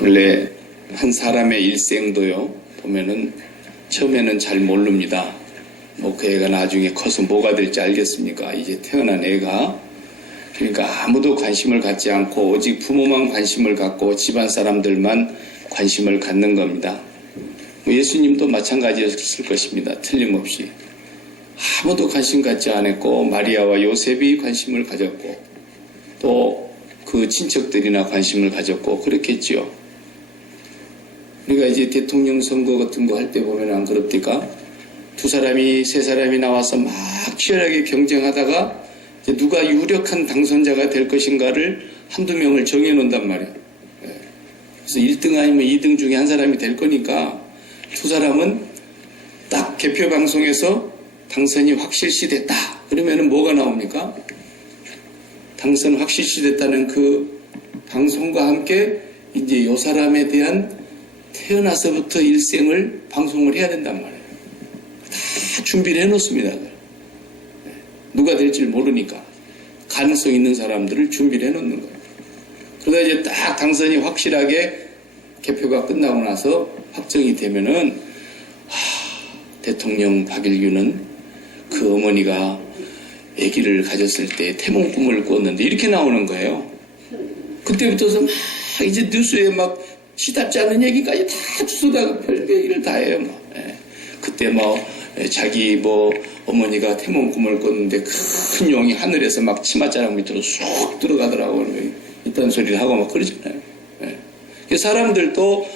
원래 한 사람의 일생도요, 보면은 처음에는 잘 모릅니다. 뭐 그 애가 나중에 커서 뭐가 될지 알겠습니까? 이제 태어난 애가. 그러니까 아무도 관심을 갖지 않고 오직 부모만 관심을 갖고 집안 사람들만 관심을 갖는 겁니다. 예수님도 마찬가지였을 것입니다. 틀림없이. 아무도 관심 갖지 않았고 마리아와 요셉이 관심을 가졌고 또 그 친척들이나 관심을 가졌고 그렇겠지요. 우리가 이제 대통령 선거 같은 거 할 때 보면 안 그렇습니까? 두 사람이 세 사람이 나와서 막 치열하게 경쟁하다가 이제 누가 유력한 당선자가 될 것인가를 한두 명을 정해놓는단 말이에요. 그래서 1등 아니면 2등 중에 한 사람이 될 거니까 두 사람은 딱 개표 방송에서 당선이 확실시 됐다. 그러면은 뭐가 나옵니까? 당선 확실시 됐다는 그 방송과 함께 이제 요 사람에 대한 태어나서부터 일생을 방송을 해야 된단 말이에요. 다 준비를 해놓습니다. 누가 될지 모르니까 가능성 있는 사람들을 준비를 해놓는 거예요. 그러다 이제 딱 당선이 확실하게 개표가 끝나고 나서 확정이 되면은 대통령 박일규는 그 어머니가 아기를 가졌을 때 태몽 꿈을 꿨는데 이렇게 나오는 거예요. 그때부터서 막 이제 뉴스에 막 시답지 않은 얘기까지 다 주워다가 별 얘기를 다 해요. 그때 뭐 자기 뭐 어머니가 태몽 꿈을 꿨는데 큰 용이 하늘에서 막 치맛자락 밑으로 쑥 들어가더라고. 이딴 소리를 하고 막 그러잖아요. 사람들도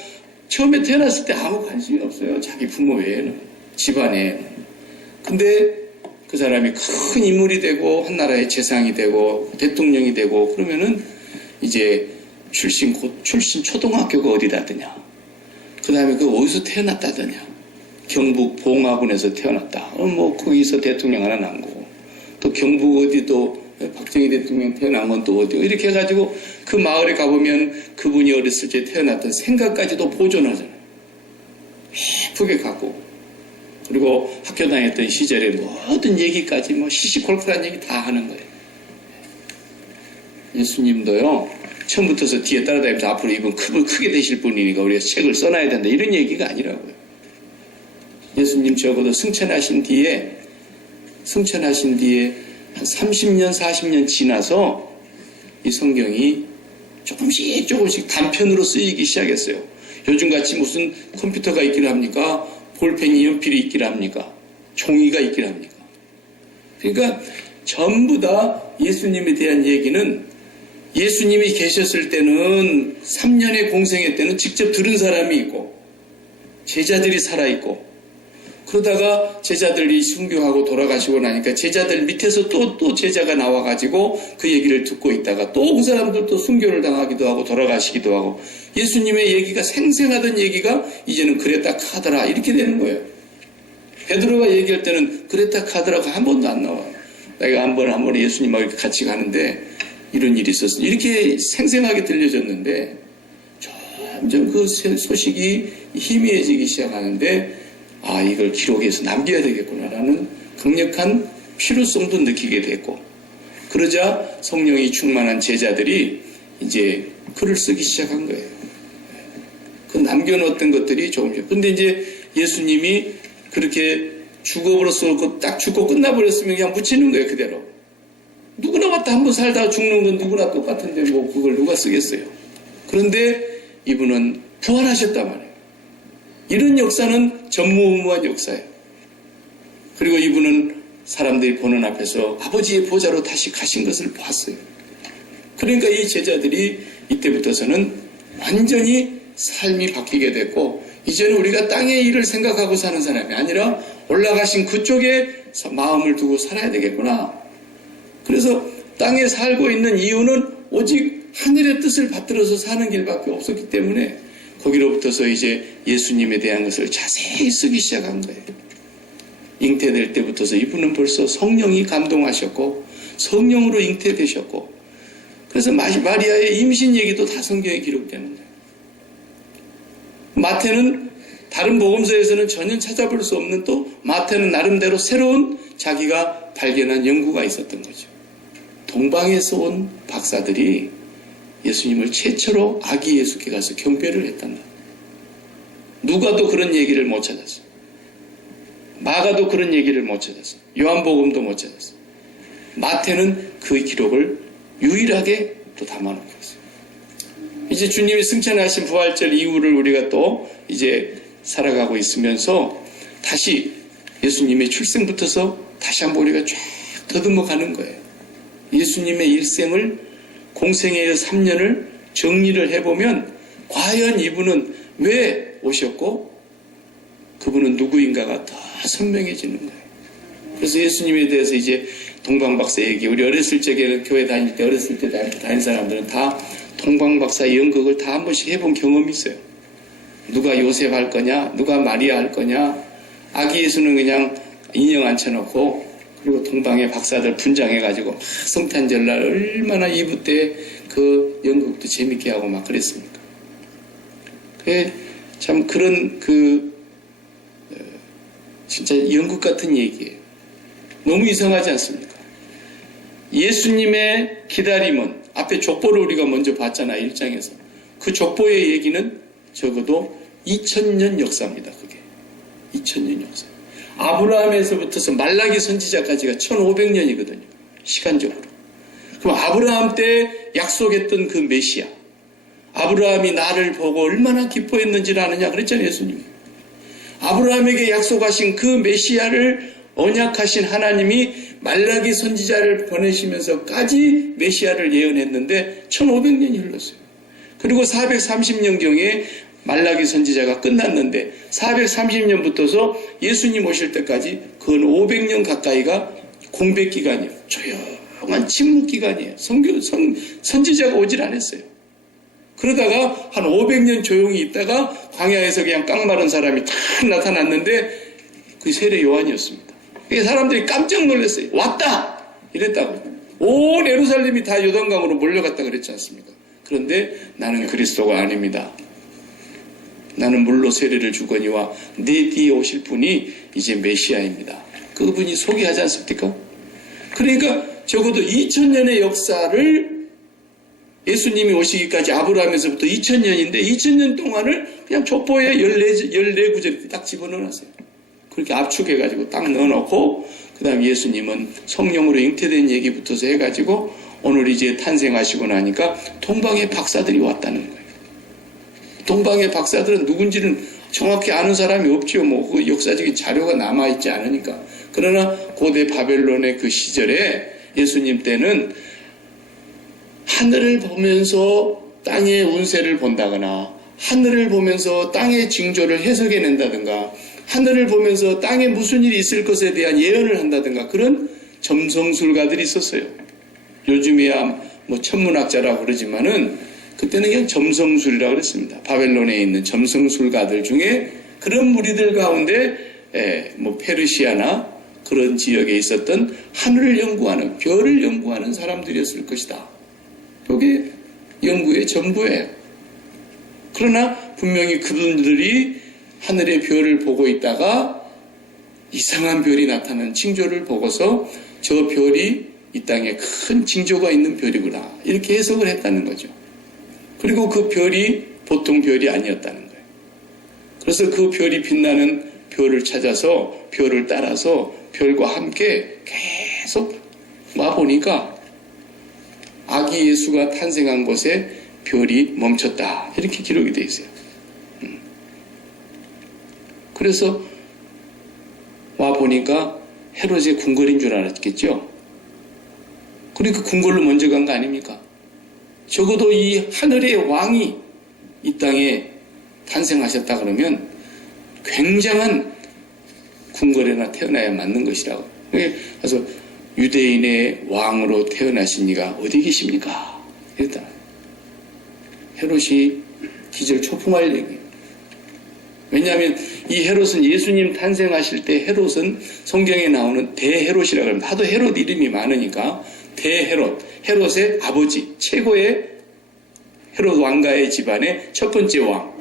처음에 태어났을 때 아무 관심이 없어요. 자기 부모 외에는. 집안에. 근데 그 사람이 큰 인물이 되고 한 나라의 재상이 되고 대통령이 되고 그러면은 이제 출신 초등학교가 어디다더냐. 그 다음에 그 어디서 태어났다더냐. 경북 봉화군에서 태어났다. 뭐 거기서 대통령 하나 난 거고. 또 경북 어디 또 박정희 대통령 태어난 건 또 어디고. 이렇게 해가지고 그 마을에 가보면 그분이 어렸을 때 태어났던 생각까지도 보존하잖아요. 예쁘게 갖고. 그리고 학교 다녔던 시절의 모든 얘기까지 뭐 시시콜콜한 얘기 다 하는 거예요. 예수님도요, 처음부터서 뒤에 따라다니면서 앞으로 이분 크게 되실 분이니까 우리가 책을 써놔야 된다. 이런 얘기가 아니라고요. 예수님 적어도 승천하신 뒤에 한 30년, 40년 지나서 이 성경이 조금씩 단편으로 쓰이기 시작했어요. 요즘같이 무슨 컴퓨터가 있기를 합니까? 볼펜이 연필이 있기를 합니까? 종이가 있기를 합니까? 그러니까 전부 다 예수님에 대한 얘기는 예수님이 계셨을 때는 3년의 공생애 때는 직접 들은 사람이 있고 제자들이 살아있고 그러다가 제자들이 순교하고 돌아가시고 나니까 제자들 밑에서 또 제자가 나와가지고 그 얘기를 듣고 있다가 또 그 사람들도 순교를 당하기도 하고 돌아가시기도 하고 예수님의 얘기가 생생하던 얘기가 이제는 그랬다 카더라 이렇게 되는 거예요. 베드로가 얘기할 때는 그랬다 카더라가 한 번도 안 나와요. 내가 한 번에 예수님하고 이렇게 같이 가는데 이런 일이 있었어. 이렇게 생생하게 들려졌는데 점점 그 소식이 희미해지기 시작하는데 이걸 기록해서 남겨야 되겠구나라는 강력한 필요성도 느끼게 됐고 그러자 성령이 충만한 제자들이 이제 글을 쓰기 시작한 거예요. 그 남겨놓았던 것들이 조금씩. 근데 이제 예수님이 그렇게 죽어버렸어. 딱 죽고 끝나버렸으면 그냥 묻히는 거예요. 그대로. 누구나 마다 한번 살다가 죽는 건 누구나 똑같은데 뭐 그걸 누가 쓰겠어요. 그런데 이분은 부활하셨단 말이에요. 이런 역사는 전무후무한 역사예요. 그리고 이분은 사람들이 보는 앞에서 아버지의 보좌로 다시 가신 것을 봤어요. 그러니까 이 제자들이 이때부터서는 완전히 삶이 바뀌게 됐고 이제는 우리가 땅의 일을 생각하고 사는 사람이 아니라 올라가신 그쪽에 마음을 두고 살아야 되겠구나. 그래서 땅에 살고 있는 이유는 오직 하늘의 뜻을 받들어서 사는 길밖에 없었기 때문에 거기로부터서 이제 예수님에 대한 것을 자세히 쓰기 시작한 거예요. 잉태될 때부터서 이분은 벌써 성령이 감동하셨고 성령으로 잉태되셨고 그래서 마리아의 임신 얘기도 다 성경에 기록되는 거예요. 마태는 다른 복음서에서는 전혀 찾아볼 수 없는 또 마태는 나름대로 새로운 자기가 발견한 연구가 있었던 거죠. 동방에서 온 박사들이 예수님을 최초로 아기 예수께 가서 경배를 했단다. 누가도 그런 얘기를 못 찾았어요. 마가도 그런 얘기를 못 찾았어요. 요한복음도 못 찾았어요. 마태는 그 기록을 유일하게 또 담아놓고 있어요. 이제 주님이 승천하신 부활절 이후를 우리가 또 이제 살아가고 있으면서 다시 예수님의 출생부터서 다시 한번 우리가 쫙 더듬어 가는 거예요. 예수님의 일생을 공생애의 3년을 정리를 해보면 과연 이분은 왜 오셨고 그분은 누구인가가 더 선명해지는 거예요. 그래서 예수님에 대해서 이제 동방박사 얘기, 우리 어렸을 적에는 교회 다닐 때 어렸을 때 다닌 사람들은 다 동방박사 연극을 다 한 번씩 해본 경험이 있어요. 누가 요셉 할 거냐, 누가 마리아 할 거냐, 아기 예수는 그냥 인형 앉혀놓고 그리고 동방의 박사들 분장해가지고 막 성탄절날 얼마나 이브 때 그 연극도 재밌게 하고 막 그랬습니까? 참 그런 진짜 연극 같은 얘기예요. 너무 이상하지 않습니까? 예수님의 기다림은 앞에 족보를 우리가 먼저 봤잖아, 1장에서. 그 족보의 얘기는 적어도 2000년 역사입니다. 그게 2000년 역사. 아브라함에서부터서 말라기 선지자까지가 1500년이거든요. 시간적으로. 그럼 아브라함 때 약속했던 그 메시아, 아브라함이 나를 보고 얼마나 기뻐했는지를 아느냐 그랬잖아요, 예수님이. 아브라함에게 약속하신 그 메시아를 언약하신 하나님이 말라기 선지자를 보내시면서까지 메시아를 예언했는데 1500년이 흘렀어요. 그리고 430년경에 말라기 선지자가 끝났는데 430년부터서 예수님 오실 때까지 근 500년 가까이가 공백 기간이에요. 조용한 침묵 기간이에요. 선지자가 오질 않았어요. 그러다가 한 500년 조용히 있다가 광야에서 그냥 깡마른 사람이 탁 나타났는데 그게 세례 요한이었습니다. 사람들이 깜짝 놀랐어요. 왔다! 이랬다고. 온 예루살렘이 다 요단강으로 몰려갔다 그랬지 않습니까? 그런데 나는 그리스도가 아닙니다. 나는 물로 세례를 주거니와 내 뒤에 오실 분이 이제 메시아입니다. 그분이 소개하지 않습니까? 그러니까 적어도 2000년의 역사를 예수님이 오시기까지 아브라함에서부터 2000년인데 2000년 동안을 그냥 족보에 14구절 딱 집어넣어놨어요. 그렇게 압축해가지고 딱 넣어놓고 그 다음에 예수님은 성령으로 잉태된 얘기부터서 해가지고 오늘 이제 탄생하시고 나니까 동방의 박사들이 왔다는 거예요. 동방의 박사들은 누군지는 정확히 아는 사람이 없지요. 그 역사적인 자료가 남아있지 않으니까. 그러나 고대 바벨론의 그 시절에 예수님 때는 하늘을 보면서 땅의 운세를 본다거나 하늘을 보면서 땅의 징조를 해석해낸다든가 하늘을 보면서 땅에 무슨 일이 있을 것에 대한 예언을 한다든가 그런 점성술가들이 있었어요. 요즘에야 천문학자라고 그러지만은 그때는 그냥 점성술이라고 그랬습니다. 바벨론에 있는 점성술가들 중에 그런 무리들 가운데 페르시아나 그런 지역에 있었던 하늘을 연구하는 별을 연구하는 사람들이었을 것이다. 이게 연구의 전부예요. 그러나 분명히 그분들이 하늘의 별을 보고 있다가 이상한 별이 나타나는 징조를 보고서 저 별이 이 땅에 큰 징조가 있는 별이구나 이렇게 해석을 했다는 거죠. 그리고 그 별이 보통 별이 아니었다는 거예요. 그래서 그 별이 빛나는 별을 찾아서 별을 따라서 별과 함께 계속 와보니까 아기 예수가 탄생한 곳에 별이 멈췄다 이렇게 기록이 되어 있어요. 그래서 와보니까 헤롯의 궁궐인 줄 알았겠죠. 그러니까 궁궐로 먼저 간 거 아닙니까? 적어도 이 하늘의 왕이 이 땅에 탄생하셨다 그러면 굉장한 궁궐에나 태어나야 맞는 것이라고. 그래서 유대인의 왕으로 태어나신 이가 어디 계십니까? 이랬다. 헤롯이 기절초풍할 얘기예요. 왜냐하면 이 헤롯은 예수님 탄생하실 때 헤롯은 성경에 나오는 대헤롯이라고 합니다. 하도 헤롯 이름이 많으니까 대헤롯, 헤롯의 아버지, 최고의 헤롯 왕가의 집안의 첫 번째 왕,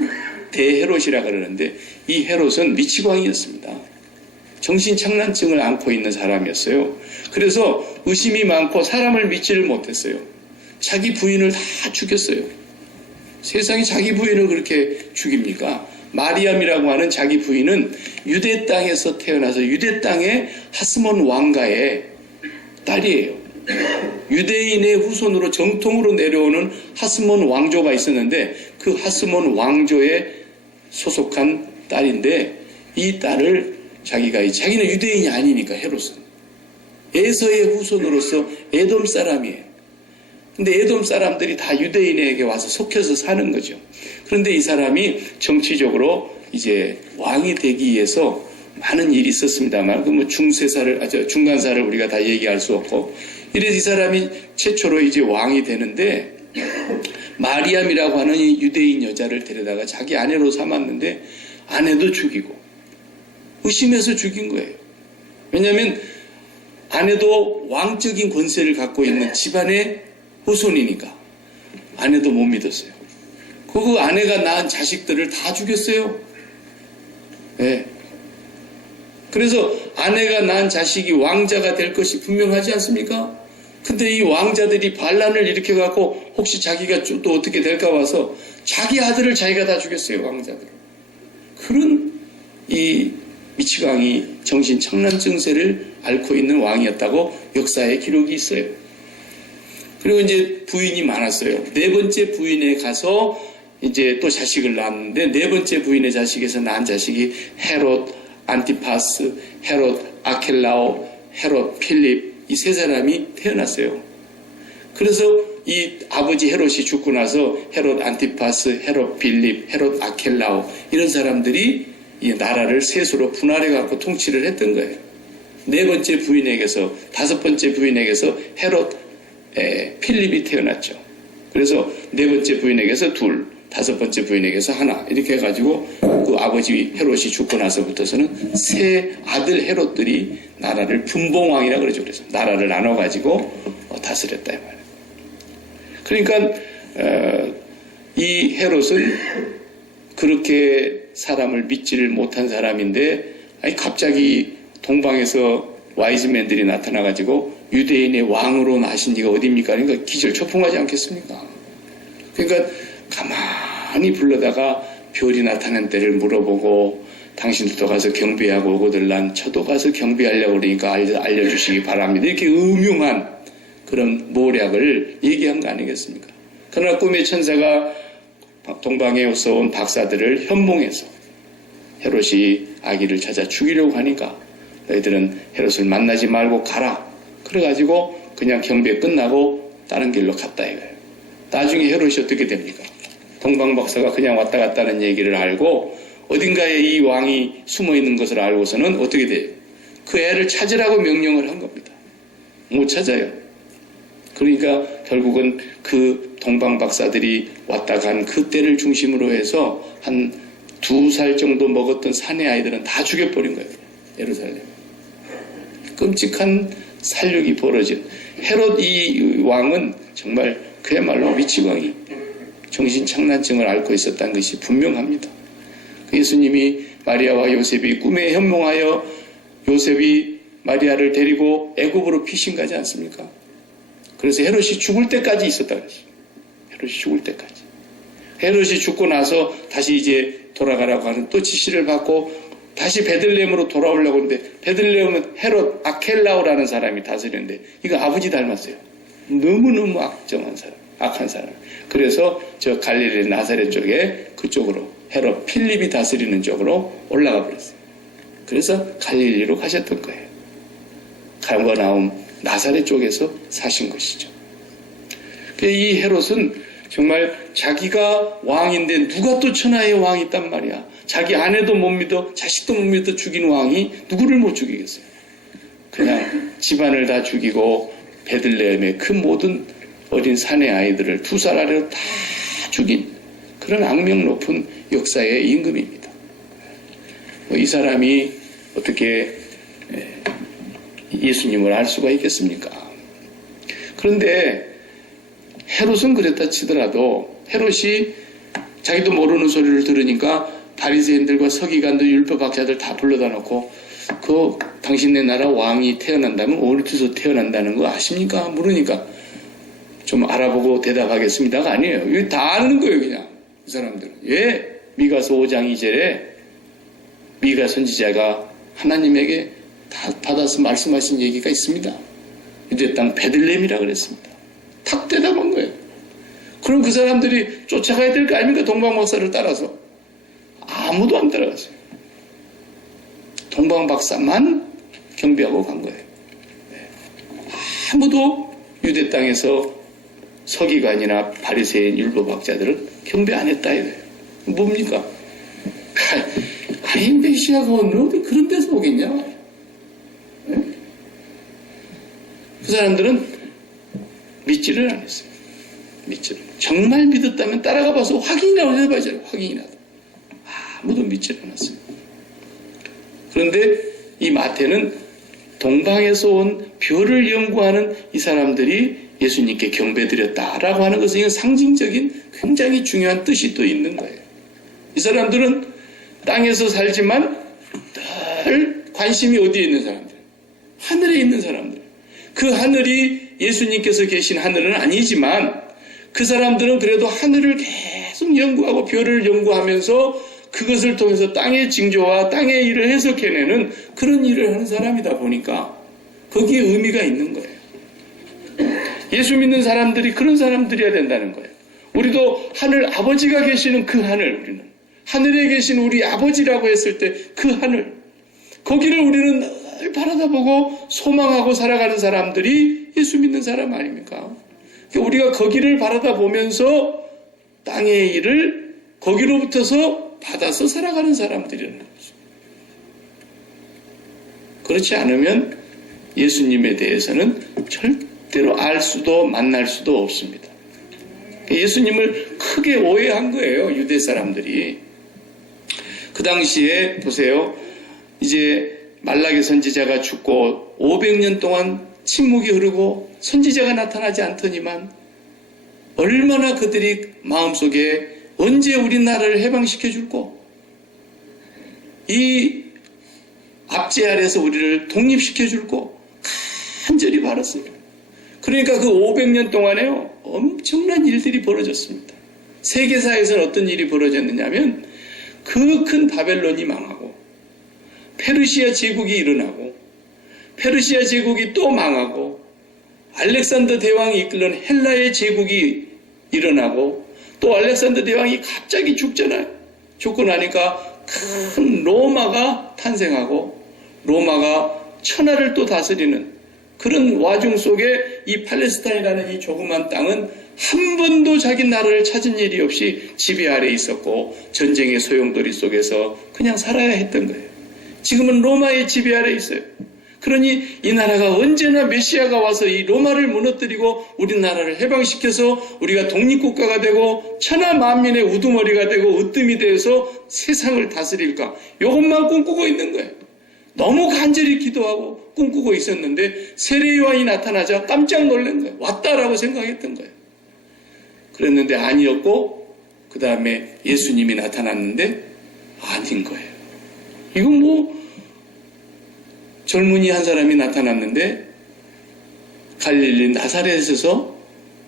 대헤롯이라고 그러는데 이 헤롯은 미치광이었습니다. 정신착란증을 앓고 있는 사람이었어요. 그래서 의심이 많고 사람을 믿지를 못했어요. 자기 부인을 다 죽였어요. 세상에 자기 부인을 그렇게 죽입니까? 마리암이라고 하는 자기 부인은 유대 땅에서 태어나서 유대 땅의 하스몬 왕가의 딸이에요. 유대인의 후손으로 정통으로 내려오는 하스몬 왕조가 있었는데 그 하스몬 왕조에 소속한 딸인데 이 딸을 자기는 유대인이 아니니까 헤롯은 에서의 후손으로서 에돔 사람이에요. 근데 에돔 사람들이 다 유대인에게 와서 속해서 사는 거죠. 그런데 이 사람이 정치적으로 이제 왕이 되기 위해서 많은 일이 있었습니다만, 그 뭐 중간사를 우리가 다 얘기할 수 없고, 이래서 이 사람이 최초로 이제 왕이 되는데, 마리암이라고 하는 이 유대인 여자를 데려다가 자기 아내로 삼았는데, 아내도 죽이고, 의심해서 죽인 거예요. 왜냐하면, 아내도 왕적인 권세를 갖고 있는 집안의 후손이니까, 아내도 못 믿었어요. 그 아내가 낳은 자식들을 다 죽였어요. 네. 그래서 아내가 낳은 자식이 왕자가 될 것이 분명하지 않습니까? 근데 이 왕자들이 반란을 일으켜갖고 혹시 자기가 또 어떻게 될까 봐서 자기 아들을 자기가 다 죽였어요, 왕자들. 그런 이 미치광이 정신착란 증세를 앓고 있는 왕이었다고 역사에 기록이 있어요. 그리고 이제 부인이 많았어요. 네 번째 부인에 가서 이제 또 자식을 낳았는데 네 번째 부인의 자식에서 낳은 자식이 헤롯 안티파스, 헤롯 아켈라오, 헤롯 필립 이 세 사람이 태어났어요. 그래서 이 아버지 헤롯이 죽고 나서 헤롯 안티파스, 헤롯 필립, 헤롯 아켈라오 이런 사람들이 이 나라를 셋으로 분할해 갖고 통치를 했던 거예요. 네 번째 부인에게서 다섯 번째 부인에게서 헤롯 필립이 태어났죠. 그래서 네 번째 부인에게서 둘, 다섯 번째 부인에게서 하나 이렇게 해가지고 그 아버지 헤롯이 죽고 나서부터서는 세 아들 헤롯들이 나라를 분봉왕이라 그러죠. 그래서 나라를 나눠가지고 다스렸다 이 말이에요. 그러니까 이 헤롯은 그렇게 사람을 믿지를 못한 사람인데 아니 갑자기 동방에서 와이즈맨들이 나타나가지고 유대인의 왕으로 나신 지가 어딥니까? 그러니까 기절초풍하지 않겠습니까? 그러니까 가만히 불러다가 별이 나타난 때를 물어보고 당신들도 가서 경배하고 오고들 난 저도 가서 경배하려고 그러니까 알려주시기 바랍니다. 이렇게 음흉한 그런 모략을 얘기한 거 아니겠습니까? 그러나 꿈의 천사가 동방에서 온 박사들을 현몽해서 헤롯이 아기를 찾아 죽이려고 하니까 너희들은 헤롯을 만나지 말고 가라. 그래가지고 그냥 경배 끝나고 다른 길로 갔다 이거예요. 나중에 헤롯이 어떻게 됩니까? 동방박사가 그냥 왔다 갔다는 얘기를 알고 어딘가에 이 왕이 숨어 있는 것을 알고서는 어떻게 돼요? 그 애를 찾으라고 명령을 한 겁니다. 못 찾아요. 그러니까 결국은 그 동방박사들이 왔다 간 그때를 중심으로 해서 한 2살 정도 먹었던 사내 아이들은 다 죽여버린 거예요. 예루살렘. 끔찍한 살육이 벌어진 헤롯 이 왕은 정말 그야말로 미치광이 정신착란증을 앓고 있었다는 것이 분명합니다. 예수님이 마리아와 요셉이 꿈에 현몽하여 요셉이 마리아를 데리고 애굽으로 피신 가지 않습니까? 그래서 헤롯이 죽을 때까지 있었다 그랬어요. 헤롯이 죽을 때까지. 헤롯이 죽고 나서 다시 이제 돌아가라고 하는 또 지시를 받고 다시 베들레헴으로 돌아오려고 하는데 베들레헴은 헤롯 아켈라오라는 사람이 다스리는데 이거 아버지 닮았어요. 너무너무 악한 사람. 그래서 저 갈릴리 나사렛 쪽에 그쪽으로 헤롯 필립이 다스리는 쪽으로 올라가 버렸어요. 그래서 갈릴리로 가셨던 거예요. 가버나움 나사렛 쪽에서 사신 것이죠. 이 헤롯은 정말 자기가 왕인데 누가 또 천하의 왕이 있단 말이야. 자기 아내도 못 믿어 자식도 못 믿어 죽인 왕이 누구를 못 죽이겠어요. 그냥 집안을 다 죽이고 베들레헴의 그 모든 어린 사내 아이들을 2살 아래로 다 죽인 그런 악명 높은 역사의 임금입니다. 이 사람이 어떻게 예수님을 알 수가 있겠습니까? 그런데 헤롯은 그랬다 치더라도 헤롯이 자기도 모르는 소리를 들으니까 바리새인들과 서기관들 율법학자들 다 불러다 놓고 그 당신네 나라 왕이 태어난다면 어디서 태어난다는 거 아십니까? 물으니까 좀 알아보고 대답하겠습니다가 아니에요. 이거 다 아는 거예요, 그냥. 그 사람들은. 예, 미가서 5장 2절에 미가 선지자가 하나님에게 다 받아서 말씀하신 얘기가 있습니다. 유대 땅 베들레헴이라 그랬습니다. 탁 대답한 거예요. 그럼 그 사람들이 쫓아가야 될 거 아닙니까? 동방박사를 따라서. 아무도 안 따라갔어요. 동방박사만 경배하고 간 거예요. 아무도 유대 땅에서 서기관이나 바리새인 율법학자들은 경배 안 했다 이거예요. 뭡니까? 아니 메시아가 어디 그런 데서 오겠냐? 네? 그 사람들은 믿지를 않았어요. 믿지를. 정말 믿었다면 따라가 봐서 확인이라도 해봐야죠. 확인이라도. 아무도 믿지를 않았어요. 그런데 이 마태는 동방에서 온 별을 연구하는 이 사람들이 예수님께 경배드렸다라고 하는 것은 이건 상징적인 굉장히 중요한 뜻이 또 있는 거예요. 이 사람들은 땅에서 살지만 늘 관심이 어디에 있는 사람들? 하늘에 있는 사람들. 그 하늘이 예수님께서 계신 하늘은 아니지만 그 사람들은 그래도 하늘을 계속 연구하고 별을 연구하면서 그것을 통해서 땅의 징조와 땅의 일을 해석해내는 그런 일을 하는 사람이다 보니까 거기에 의미가 있는 거예요. 예수 믿는 사람들이 그런 사람들이어야 된다는 거예요. 우리도 하늘 아버지가 계시는 그 하늘, 우리는 하늘에 계신 우리 아버지라고 했을 때 그 하늘, 거기를 우리는 늘 바라다보고 소망하고 살아가는 사람들이 예수 믿는 사람 아닙니까? 우리가 거기를 바라다보면서 땅의 일을 거기로부터서 받아서 살아가는 사람들이라는 거죠. 그렇지 않으면 예수님에 대해서는 절대로 알 수도 만날 수도 없습니다. 예수님을 크게 오해한 거예요, 유대 사람들이. 그 당시에 보세요. 이제 말라기 선지자가 죽고 500년 동안 침묵이 흐르고 선지자가 나타나지 않더니만 얼마나 그들이 마음속에 언제 우리나라를 해방시켜 줄고 이 압제 아래서 우리를 독립시켜 줄고 간절히 바랐어요. 그러니까 그 500년 동안에요 엄청난 일들이 벌어졌습니다. 세계사에서는 어떤 일이 벌어졌느냐면 그 큰 바벨론이 망하고 페르시아 제국이 일어나고 페르시아 제국이 또 망하고 알렉산더 대왕이 이끌는 헬라의 제국이 일어나고 또 알렉산더 대왕이 갑자기 죽잖아요. 죽고 나니까 큰 로마가 탄생하고 로마가 천하를 또 다스리는 그런 와중 속에 이 팔레스타인이라는 이 조그만 땅은 한 번도 자기 나라를 찾은 일이 없이 지배 아래 있었고 전쟁의 소용돌이 속에서 그냥 살아야 했던 거예요. 지금은 로마의 지배 아래 있어요. 그러니 이 나라가 언제나 메시아가 와서 이 로마를 무너뜨리고 우리나라를 해방시켜서 우리가 독립국가가 되고 천하 만민의 우두머리가 되고 으뜸이 되어서 세상을 다스릴까 이것만 꿈꾸고 있는 거예요. 너무 간절히 기도하고 꿈꾸고 있었는데 세례요한이 나타나자 깜짝 놀란 거예요. 왔다라고 생각했던 거예요. 그랬는데 아니었고 그 다음에 예수님이 나타났는데 아닌 거예요. 이건 뭐 젊은이 한 사람이 나타났는데 갈릴리 나사렛에서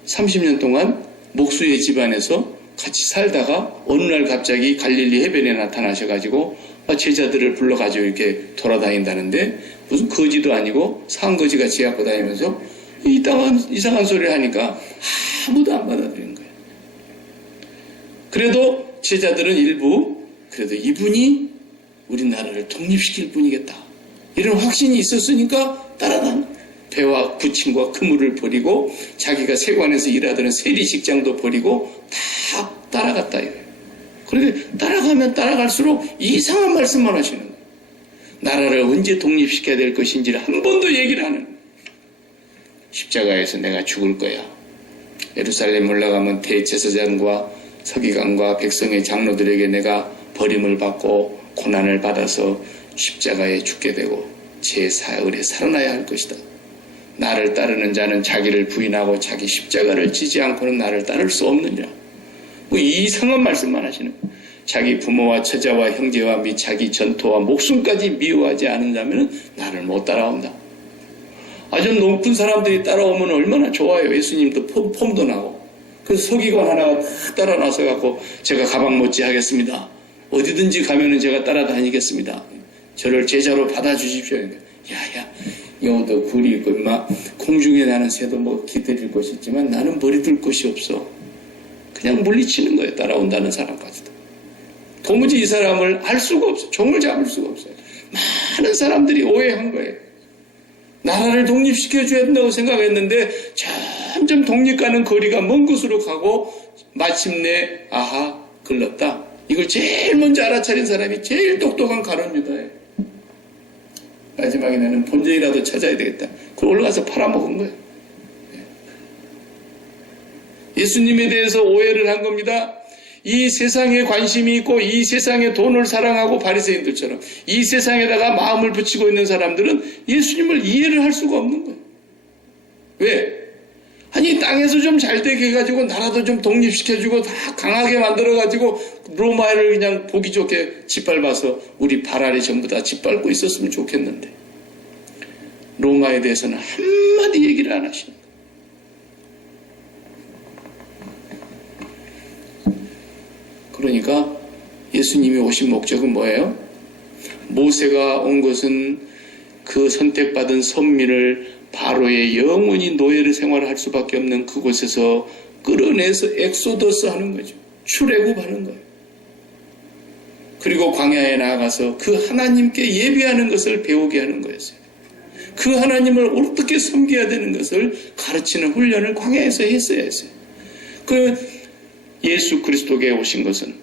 30년 동안 목수의 집안에서 같이 살다가 어느 날 갑자기 갈릴리 해변에 나타나셔가지고 제자들을 불러가지고 이렇게 돌아다닌다는데 무슨 거지도 아니고 상거지 같이 갖고 다니면서 이상한 소리를 하니까 아무도 안 받아들이는 거예요. 그래도 제자들은 일부 그래도 이분이 우리나라를 독립시킬 분이겠다 이런 확신이 있었으니까 따라다니 배와 부침과 그물을 버리고 자기가 세관에서 일하던 세리 직장도 버리고 다 따라갔다 이거예요. 그런데 따라가면 따라갈수록 이상한 말씀만 하시는 거예요. 나라를 언제 독립시켜야 될 것인지를 한 번도 얘기를 하는 거예요. 십자가에서 내가 죽을 거야. 예루살렘 올라가면 대제사장과 서기관과 백성의 장로들에게 내가 버림을 받고 고난을 받아서 십자가에 죽게 되고 제4일에 살아나야 할 것이다. 나를 따르는 자는 자기를 부인하고 자기 십자가를 지지 않고는 나를 따를 수 없느니라. 뭐 이상한 말씀만 하시는 거예요. 자기 부모와 처자와 형제와 및 자기 전토와 목숨까지 미워하지 않은 자면은 나를 못 따라온다. 아주 높은 사람들이 따라오면 얼마나 좋아요. 예수님도 폼도 나고. 그래서 서기관 하나가 다 따라 나서 갖고 제가 가방 못지 하겠습니다. 어디든지 가면은 제가 따라다니겠습니다. 저를 제자로 받아주십시오. 야야, 영어도 굴이 있고 막 공중에 나는 새도 뭐 기다릴 곳이 있지만 나는 머리둘 곳이 없어. 그냥 물리치는 거예요. 따라온다는 사람까지도. 도무지 이 사람을 알 수가 없어요. 종을 잡을 수가 없어요. 많은 사람들이 오해한 거예요. 나라를 독립시켜줘야 된다고 생각했는데 점점 독립가는 거리가 먼 곳으로 가고 마침내 아하 글렀다. 이걸 제일 먼저 알아차린 사람이 제일 똑똑한 가룟 유다예요. 마지막에 나는 본전이라도 찾아야 되겠다. 그걸 올라가서 팔아먹은 거예요. 예수님에 대해서 오해를 한 겁니다. 이 세상에 관심이 있고 이 세상에 돈을 사랑하고 바리새인들처럼 이 세상에다가 마음을 붙이고 있는 사람들은 예수님을 이해를 할 수가 없는 거예요. 왜? 아니 땅에서 좀 잘되게 해가지고 나라도 좀 독립시켜주고 다 강하게 만들어가지고 로마를 그냥 보기 좋게 짓밟아서 우리 발 아래 전부 다 짓밟고 있었으면 좋겠는데 로마에 대해서는 한마디 얘기를 안 하시는 거예요. 그러니까 예수님이 오신 목적은 뭐예요? 모세가 온 것은 그 선택받은 선민을 바로의 영원히 노예를 생활할 수밖에 없는 그곳에서 끌어내서 엑소더스 하는 거죠. 출애굽하는 거예요. 그리고 광야에 나아가서 그 하나님께 예배하는 것을 배우게 하는 거였어요. 그 하나님을 어떻게 섬겨야 되는 것을 가르치는 훈련을 광야에서 했어야 했어요. 그 예수 그리스도께 오신 것은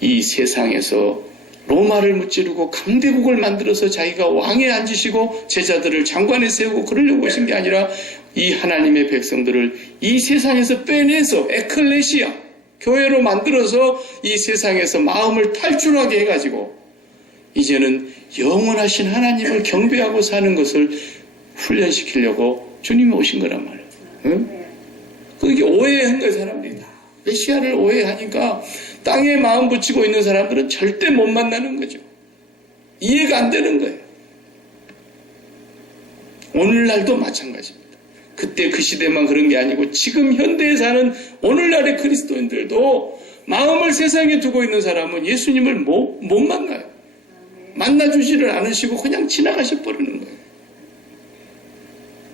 이 세상에서 로마를 무찌르고 강대국을 만들어서 자기가 왕에 앉으시고 제자들을 장관에 세우고 그러려고 오신 게 아니라 이 하나님의 백성들을 이 세상에서 빼내서 에클레시아, 교회로 만들어서 이 세상에서 마음을 탈출하게 해가지고 이제는 영원하신 하나님을 경배하고 사는 것을 훈련시키려고 주님이 오신 거란 말이에요. 응? 그게 오해한 거예요, 사람들이 다. 메시아를 오해하니까 땅에 마음 붙이고 있는 사람들은 절대 못 만나는 거죠. 이해가 안 되는 거예요. 오늘날도 마찬가지입니다. 그때 그 시대만 그런 게 아니고 지금 현대에 사는 오늘날의 그리스도인들도 마음을 세상에 두고 있는 사람은 예수님을 못 만나요. 만나주지를 않으시고 그냥 지나가셔 버리는 거예요.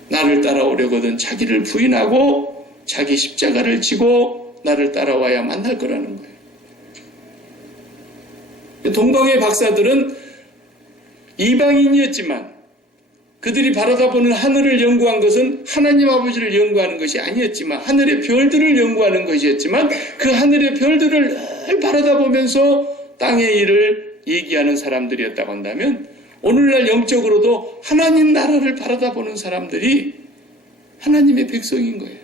나를 따라오려거든 자기를 부인하고 자기 십자가를 지고 나를 따라와야 만날 거라는 거예요. 동방의 박사들은 이방인이었지만 그들이 바라다보는 하늘을 연구한 것은 하나님 아버지를 연구하는 것이 아니었지만 하늘의 별들을 연구하는 것이었지만 그 하늘의 별들을 늘 바라다보면서 땅의 일을 얘기하는 사람들이었다고 한다면 오늘날 영적으로도 하나님 나라를 바라다보는 사람들이 하나님의 백성인 거예요.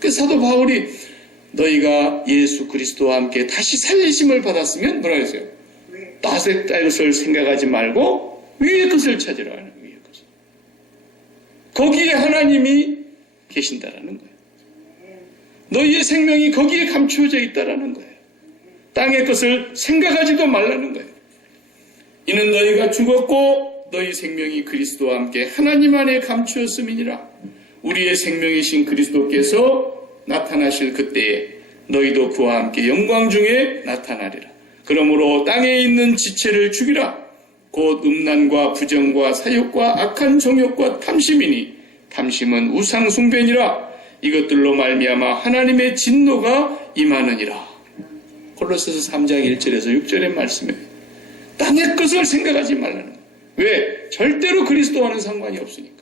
그 사도 바울이 너희가 예수 그리스도와 함께 다시 살리심을 받았으면 뭐라 했어요? 낯의 것을 생각하지 말고 위의 것을 찾으라 하는 위의 것을. 거기에 하나님이 계신다라는 거예요. 너희의 생명이 거기에 감추어져 있다라는 거예요. 땅의 것을 생각하지도 말라는 거예요. 이는 너희가 죽었고 너희 생명이 그리스도와 함께 하나님 안에 감추었음이니라. 우리의 생명이신 그리스도께서 나타나실 그때에 너희도 그와 함께 영광 중에 나타나리라. 그러므로 땅에 있는 지체를 죽이라. 곧 음란과 부정과 사욕과 악한 정욕과 탐심이니 탐심은 우상 숭배니라. 이것들로 말미암아 하나님의 진노가 임하느니라. 골로새서 3장 1절에서 6절의 말씀에 땅의 것을 생각하지 말라는 거예요. 왜? 절대로 그리스도와는 상관이 없으니까.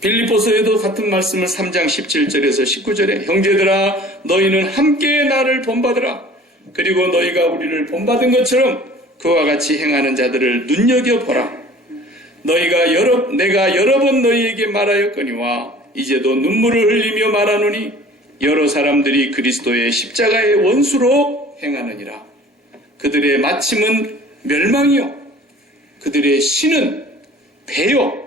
빌립보서에도 같은 말씀을 3장 17절에서 19절에 형제들아 너희는 함께 나를 본받으라. 그리고 너희가 우리를 본받은 것처럼 그와 같이 행하는 자들을 눈여겨보라. 내가 여러 번 너희에게 말하였거니와 이제도 눈물을 흘리며 말하노니 여러 사람들이 그리스도의 십자가의 원수로 행하느니라. 그들의 마침은 멸망이요 그들의 신은 배요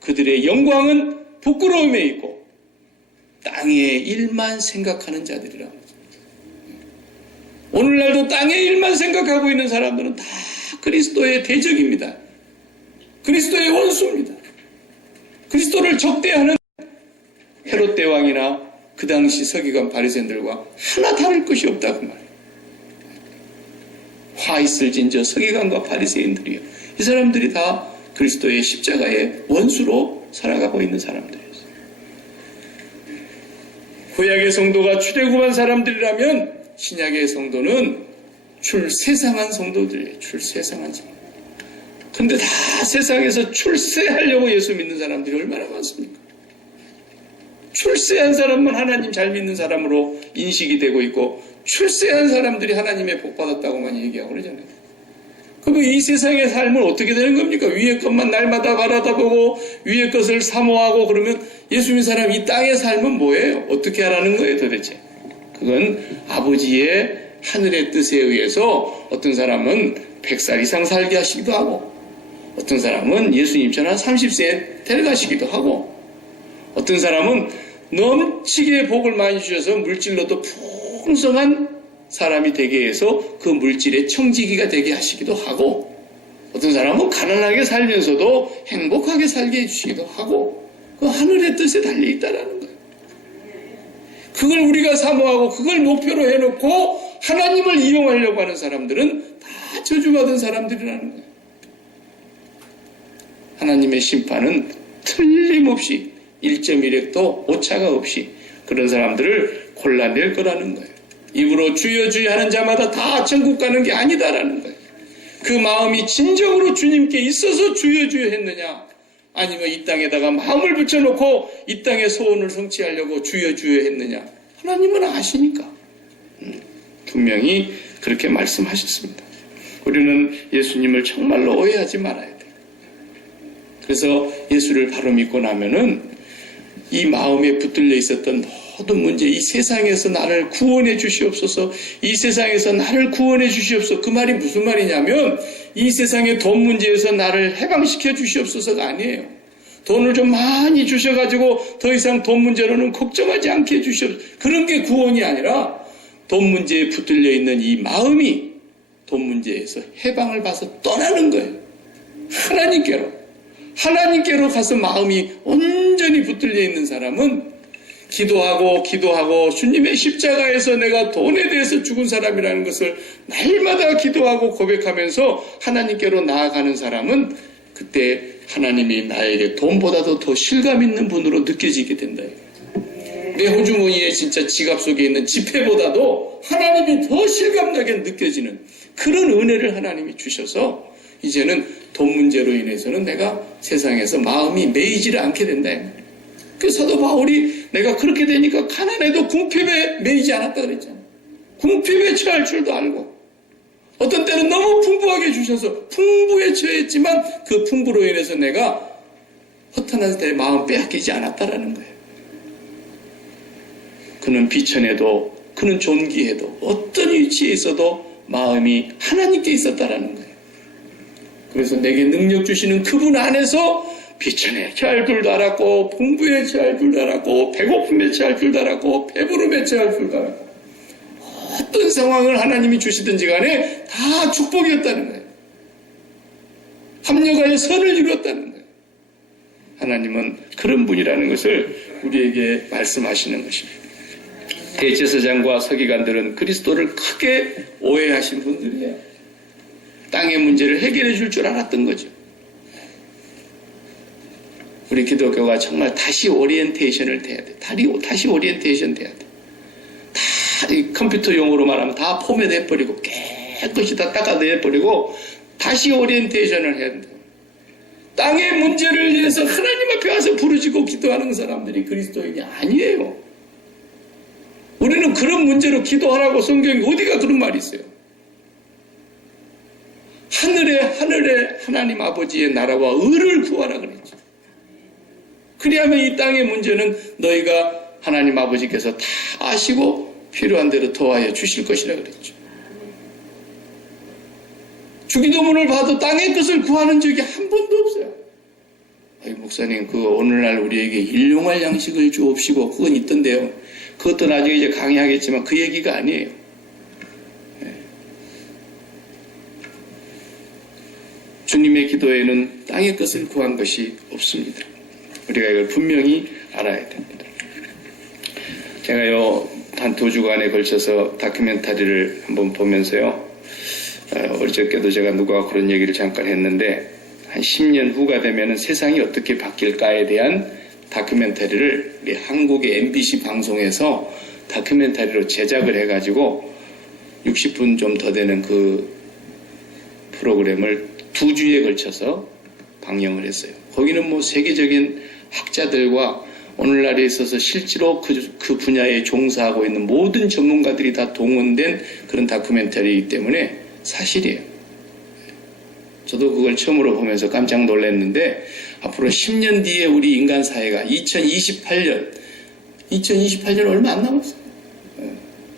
그들의 영광은 부끄러움에 있고 땅의 일만 생각하는 자들이라. 오늘날도 땅의 일만 생각하고 있는 사람들은 다 그리스도의 대적입니다. 그리스도의 원수입니다. 그리스도를 적대하는 헤롯 대왕이나 그 당시 서기관 바리새인들과 하나 다를 것이 없다 그 말이에요. 화 있을 진저 서기관과 바리새인들이요. 이 사람들이 다 그리스도의 십자가의 원수로 살아가고 있는 사람들이었어요. 구약의 성도가 출애굽한 사람들이라면 신약의 성도는 출세상한 성도들이에요. 출세상한 성도. 근데 다 세상에서 출세하려고 예수 믿는 사람들이 얼마나 많습니까? 출세한 사람만 하나님 잘 믿는 사람으로 인식이 되고 있고 출세한 사람들이 하나님의 복 받았다고만 얘기하고 그러잖아요. 그럼 이 세상의 삶은 어떻게 되는 겁니까? 위의 것만 날마다 바라다보고 위의 것을 사모하고 그러면 예수 믿는 사람 이 땅의 삶은 뭐예요? 어떻게 하라는 거예요 도대체? 그건 아버지의 하늘의 뜻에 의해서 어떤 사람은 100살 이상 살게 하시기도 하고 어떤 사람은 예수님처럼 30세에 데려가시기도 하고 어떤 사람은 넘치게 복을 많이 주셔서 물질로도 풍성한 사람이 되게 해서 그 물질의 청지기가 되게 하시기도 하고 어떤 사람은 가난하게 살면서도 행복하게 살게 해주시기도 하고 그 하늘의 뜻에 달려있다라는 거예요. 그걸 우리가 사모하고 그걸 목표로 해놓고 하나님을 이용하려고 하는 사람들은 다 저주받은 사람들이라는 거예요. 하나님의 심판은 틀림없이 1.1획도 오차가 없이 그런 사람들을 골라낼 거라는 거예요. 입으로 주여 주여 하는 자마다 다 천국 가는 게 아니다라는 거예요. 그 마음이 진정으로 주님께 있어서 주여 주여 했느냐 아니면 이 땅에다가 마음을 붙여놓고 이 땅의 소원을 성취하려고 주여 주여 했느냐 하나님은 아시니까 분명히 그렇게 말씀하셨습니다. 우리는 예수님을 정말로 오해하지 말아야 돼요. 그래서 예수를 바로 믿고 나면은 이 마음에 붙들려 있었던 모든 문제, 이 세상에서 나를 구원해 주시옵소서, 이 세상에서 나를 구원해 주시옵소서. 그 말이 무슨 말이냐면 이 세상의 돈 문제에서 나를 해방시켜 주시옵소서가 아니에요. 돈을 좀 많이 주셔가지고 더 이상 돈 문제로는 걱정하지 않게 해주시옵소서. 그런 게 구원이 아니라 돈 문제에 붙들려 있는 이 마음이 돈 문제에서 해방을 받아서 떠나는 거예요. 하나님께로 가서 마음이 온전히 붙들려 있는 사람은 기도하고 주님의 십자가에서 내가 돈에 대해서 죽은 사람이라는 것을 날마다 기도하고 고백하면서 하나님께로 나아가는 사람은 그때 하나님이 나에게 돈보다도 더 실감 있는 분으로 느껴지게 된다. 내 호주머니에 진짜 지갑 속에 있는 지폐보다도 하나님이 더 실감나게 느껴지는 그런 은혜를 하나님이 주셔서 이제는 돈 문제로 인해서는 내가 세상에서 마음이 매이지를 않게 된다. 그래서 사도 바울이 내가 그렇게 되니까 가난해도 궁핍에 매이지 않았다 그랬잖아. 궁핍에 처할 줄도 알고 어떤 때는 너무 풍부하게 주셔서 풍부에 처했지만 그 풍부로 인해서 내가 허탄한 내 마음 빼앗기지 않았다라는 거예요. 그는 비천해도 그는 존귀해도 어떤 위치에 있어도 마음이 하나님께 있었다라는 거예요. 그래서 내게 능력 주시는 그분 안에서 비천에 처할 줄도 알았고 풍부에 처할 줄도 알았고 배고픔에 처할 줄도 알았고 배부름에 처할 줄도 알았고 어떤 상황을 하나님이 주시든지 간에 다 축복이었다는 거예요. 합력하여 선을 이루었다는 거예요. 하나님은 그런 분이라는 것을 우리에게 말씀하시는 것입니다. 대제사장과 서기관들은 그리스도를 크게 오해하신 분들이에요. 땅의 문제를 해결해 줄 줄 알았던 거죠. 우리 기독교가 정말 다시 오리엔테이션을 돼야 돼. 다시 오리엔테이션 돼야 돼. 다 컴퓨터 용어로 말하면 다 포맷해버리고 깨끗이 다 닦아내버리고 다시 오리엔테이션을 해야 된다. 땅의 문제를 위해서 하나님 앞에 와서 부르짖고 기도하는 사람들이 그리스도인이 아니에요. 우리는 그런 문제로 기도하라고 성경에 어디가 그런 말이 있어요. 하늘에 하나님 아버지의 나라와 의를 구하라 그랬죠. 그리하면 이 땅의 문제는 너희가 하나님 아버지께서 다 아시고 필요한 대로 더하여 주실 것이라 그랬죠. 주기도문을 봐도 땅의 것을 구하는 적이 한 번도 없어요. 목사님 오늘날 우리에게 일용할 양식을 주옵시고 그건 있던데요. 그것도 나중에 이제 강의하겠지만 그 얘기가 아니에요. 주님의 기도에는 땅의 것을 구한 것이 없습니다. 우리가 이걸 분명히 알아야 됩니다. 제가 한 2주간에 걸쳐서 다큐멘터리를 한번 보면서요. 어저께도 제가 누가 그런 얘기를 잠깐 했는데 한 10년 후가 되면 세상이 어떻게 바뀔까에 대한 다큐멘터리를 우리 한국의 MBC 방송에서 다큐멘터리로 제작을 해가지고 60분 좀 더 되는 그 프로그램을 2주에 걸쳐서 방영을 했어요. 거기는 뭐 세계적인 학자들과 오늘날에 있어서 실제로 그 분야에 종사하고 있는 모든 전문가들이 다 동원된 그런 다큐멘터리이기 때문에 사실이에요. 저도 그걸 처음으로 보면서 깜짝 놀랐는데 앞으로 10년 뒤에 우리 인간 사회가 2028년 얼마 안 남았어요.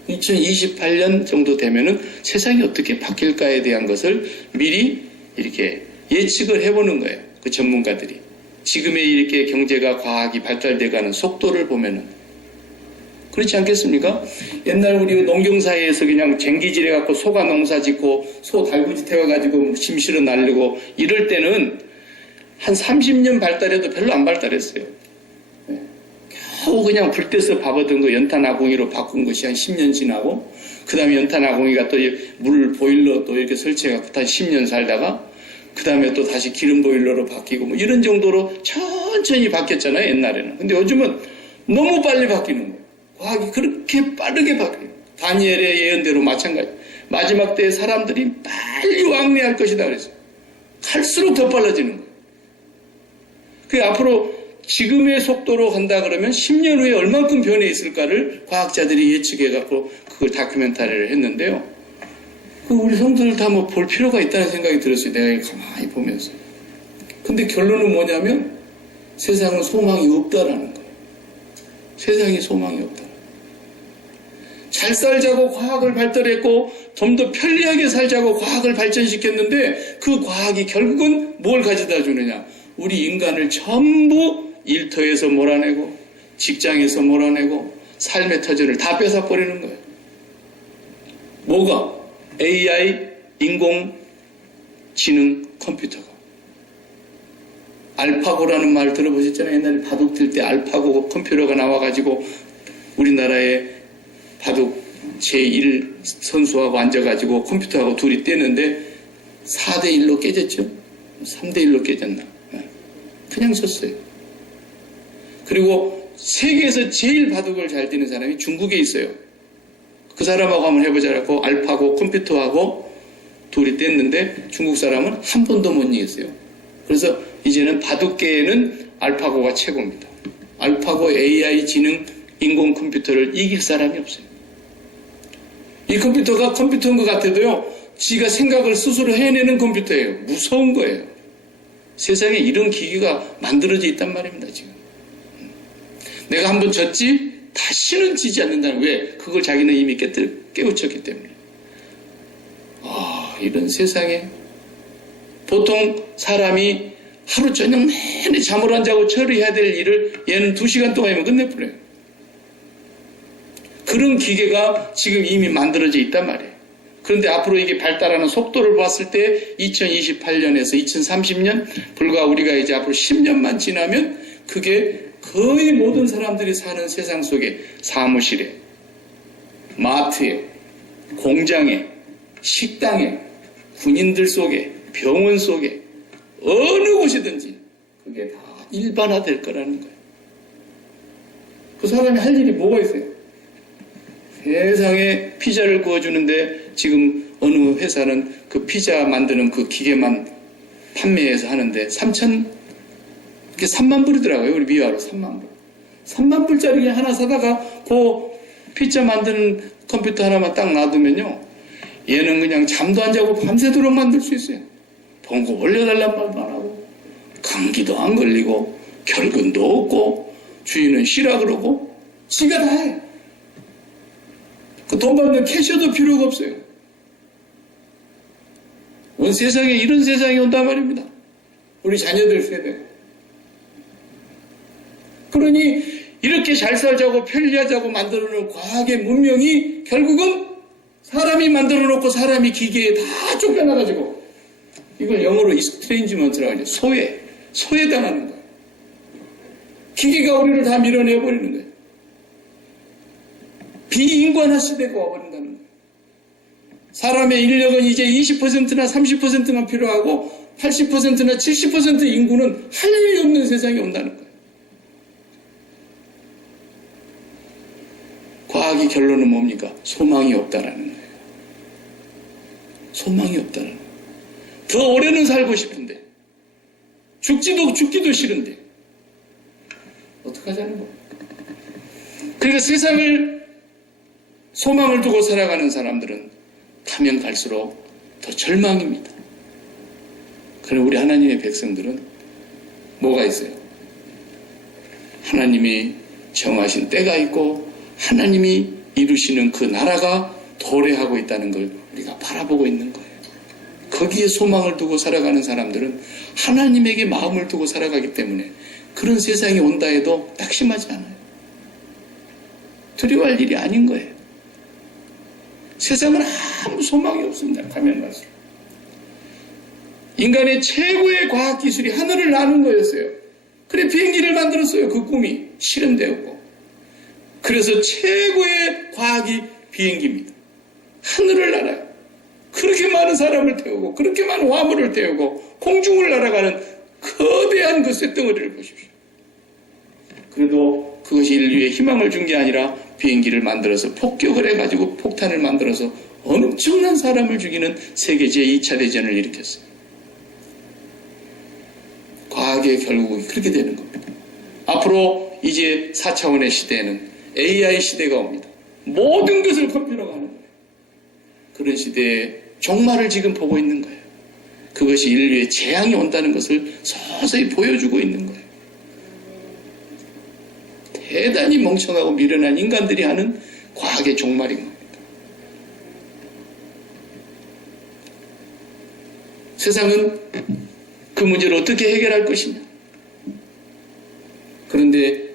2028년 정도 되면은 세상이 어떻게 바뀔까에 대한 것을 미리 이렇게 예측을 해보는 거예요. 그 전문가들이. 지금의 이렇게 경제가 과학이 발달돼가는 속도를 보면은. 그렇지 않겠습니까? 옛날 우리 농경사회에서 그냥 쟁기질 해갖고 소가 농사 짓고 소 달구지 태워가지고 짐 실어 날리고 이럴 때는 한 30년 발달해도 별로 안 발달했어요. 겨우 그냥 불 떼서 밥 얻은 거 연탄 아궁이로 바꾼 것이 한 10년 지나고 그 다음에 연탄 아궁이가 또 물 보일러 또 이렇게 설치해갖고 다시 10년 살다가 그 다음에 또 다시 기름 보일러로 바뀌고 뭐 이런 정도로 천천히 바뀌었잖아요, 옛날에는. 근데 요즘은 너무 빨리 바뀌는 거예요. 과학이 그렇게 빠르게 바뀌어요. 다니엘의 예언대로 마찬가지. 마지막 때에 사람들이 빨리 왕래할 것이다 그랬어요. 갈수록 더 빨라지는 거예요. 그 앞으로 지금의 속도로 간다 그러면 10년 후에 얼만큼 변해 있을까를 과학자들이 예측해갖고 그걸 다큐멘터리를 했는데요. 우리 성도들 다 뭐 볼 필요가 있다는 생각이 들었어요. 내가 가만히 보면서. 근데 결론은 뭐냐면 세상은 소망이 없다라는 거예요. 세상에 소망이 없다. 잘 살자고 과학을 발달했고 좀 더 편리하게 살자고 과학을 발전시켰는데 그 과학이 결국은 뭘 가져다 주느냐. 우리 인간을 전부 일터에서 몰아내고 직장에서 몰아내고 삶의 터전을 다 뺏어버리는 거예요. 뭐가? AI, 인공지능 컴퓨터가. 알파고라는 말 들어보셨잖아요. 옛날에 바둑 들 때 알파고 컴퓨터가 나와가지고 우리나라에 바둑 제1 선수하고 앉아가지고 컴퓨터하고 둘이 떼는데 4대1로 깨졌죠. 3대1로 깨졌나. 그냥 졌어요. 그리고 세계에서 제일 바둑을 잘 뛰는 사람이 중국에 있어요. 그 사람하고 한번 해보자고 알파고 컴퓨터하고 둘이 뗐는데 중국 사람은 한 번도 못 이겼어요. 그래서 이제는 바둑계에는 알파고가 최고입니다. 알파고 AI 지능 인공 컴퓨터를 이길 사람이 없어요. 이 컴퓨터가 컴퓨터인 것 같아도요. 지가 생각을 스스로 해내는 컴퓨터예요. 무서운 거예요. 세상에 이런 기기가 만들어져 있단 말입니다. 지금. 내가 한번 졌지? 다시는 지지 않는다는. 왜? 그걸 자기는 이미 깨우쳤기 때문에. 이런 세상에 보통 사람이 하루 저녁 내내 잠을 안 자고 처리해야 될 일을 얘는 2시간 동안이면 끝내버려요. 그런 기계가 지금 이미 만들어져 있단 말이에요. 그런데 앞으로 이게 발달하는 속도를 봤을 때 2028년에서 2030년 불과 우리가 이제 앞으로 10년만 지나면 그게 거의 모든 사람들이 사는 세상 속에 사무실에, 마트에, 공장에, 식당에, 군인들 속에, 병원 속에 어느 곳이든지 그게 다 일반화될 거라는 거예요. 그 사람이 할 일이 뭐가 있어요? 세상에 피자를 구워주는데 지금 어느 회사는 그 피자 만드는 그 기계만 판매해서 하는데 3만 불이더라고요. 우리 미화로 3만 불. 3만 불짜리 하나 사다가 그 피자 만드는 컴퓨터 하나만 딱 놔두면요. 얘는 그냥 잠도 안 자고 밤새도록 만들 수 있어요. 봉고 올려달란 말도 안 하고 감기도 안 걸리고 결근도 없고 주인은 쉬라 그러고 지가 다 해. 그 돈 받는 캐셔도 필요가 없어요. 온 세상에 이런 세상이 온단 말입니다. 우리 자녀들 세대. 그러니 이렇게 잘 살자고 편리하자고 만들어놓은 과학의 문명이 결국은 사람이 만들어놓고 사람이 기계에 다 쫓겨나가지고 이걸 영어로 estrangement,라고 하죠. 소외당하는 거예요. 기계가 우리를 다 밀어내버리는 거예요. 비인간화 시대가 와버린다는 거예요. 사람의 인력은 이제 20%나 30%만 필요하고 80%나 70% 인구는 할 일이 없는 세상이 온다는 거예요. 과학의 결론은 뭡니까? 소망이 없다라는 거예요. 소망이 없다라는 거예요. 더 오래는 살고 싶은데 죽기도 싫은데 어떡하자는 거예요. 그러니까 세상을 소망을 두고 살아가는 사람들은 가면 갈수록 더 절망입니다. 그럼 우리 하나님의 백성들은 뭐가 있어요? 하나님이 정하신 때가 있고 하나님이 이루시는 그 나라가 도래하고 있다는 걸 우리가 바라보고 있는 거예요. 거기에 소망을 두고 살아가는 사람들은 하나님에게 마음을 두고 살아가기 때문에 그런 세상이 온다 해도 낙심하지 않아요. 두려워할 일이 아닌 거예요. 세상은 아무 소망이 없습니다. 가면 갈수록. 인간의 최고의 과학기술이 하늘을 나는 거였어요. 그래 비행기를 만들었어요. 그 꿈이 실현되었고. 그래서 최고의 과학이 비행기입니다. 하늘을 날아요. 그렇게 많은 사람을 태우고 그렇게 많은 화물을 태우고 공중을 날아가는 거대한 그 쇳덩어리를 보십시오. 그래도 그것이 인류에 희망을 준 게 아니라 비행기를 만들어서 폭격을 해가지고 폭탄을 만들어서 엄청난 사람을 죽이는 세계 제2차 대전을 일으켰어요. 과학의 결국이 그렇게 되는 겁니다. 앞으로 이제 4차원의 시대에는 AI 시대가 옵니다. 모든 것을 컴퓨터가 하는 거예요. 그런 시대에 종말을 지금 보고 있는 거예요. 그것이 인류의 재앙이 온다는 것을 서서히 보여주고 있는 거예요. 대단히 멍청하고 미련한 인간들이 하는 과학의 종말인 겁니다. 세상은 그 문제를 어떻게 해결할 것이냐. 그런데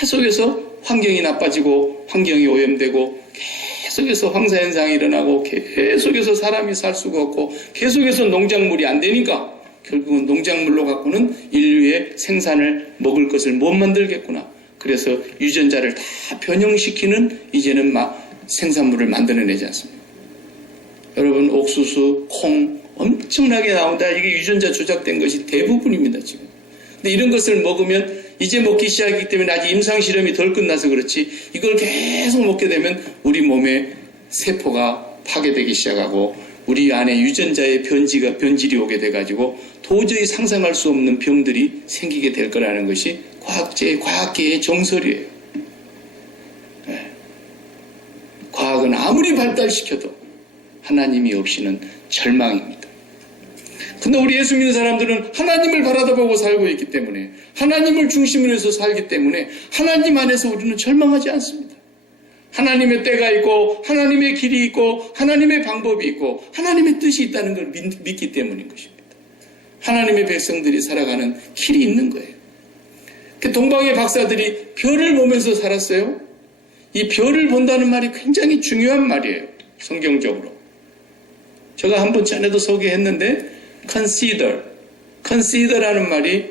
계속해서 환경이 나빠지고 환경이 오염되고 계속해서 황사현상이 일어나고 계속해서 사람이 살 수가 없고 계속해서 농작물이 안 되니까 결국은 농작물로 갖고는 인류의 생산을 먹을 것을 못 만들겠구나. 그래서 유전자를 다 변형시키는 이제는 생산물을 만들어내지 않습니다. 여러분 옥수수, 콩 엄청나게 나온다. 이게 유전자 조작된 것이 대부분입니다. 지금. 근데 이런 것을 먹으면 이제 먹기 시작하기 때문에 아직 임상실험이 덜 끝나서 그렇지 이걸 계속 먹게 되면 우리 몸에 세포가 파괴되기 시작하고 우리 안에 유전자의 변질이 오게 돼가지고 도저히 상상할 수 없는 병들이 생기게 될 거라는 것이 과학계의 정설이에요. 네. 과학은 아무리 발달시켜도 하나님이 없이는 절망입니다. 근데 우리 예수 믿는 사람들은 하나님을 바라다보고 살고 있기 때문에 하나님을 중심으로 해서 살기 때문에 하나님 안에서 우리는 절망하지 않습니다. 하나님의 때가 있고 하나님의 길이 있고 하나님의 방법이 있고 하나님의 뜻이 있다는 걸 믿기 때문인 것입니다. 하나님의 백성들이 살아가는 길이 있는 거예요. 동방의 박사들이 별을 보면서 살았어요. 이 별을 본다는 말이 굉장히 중요한 말이에요. 성경적으로. 제가 한번 전에도 소개했는데 consider라는 말이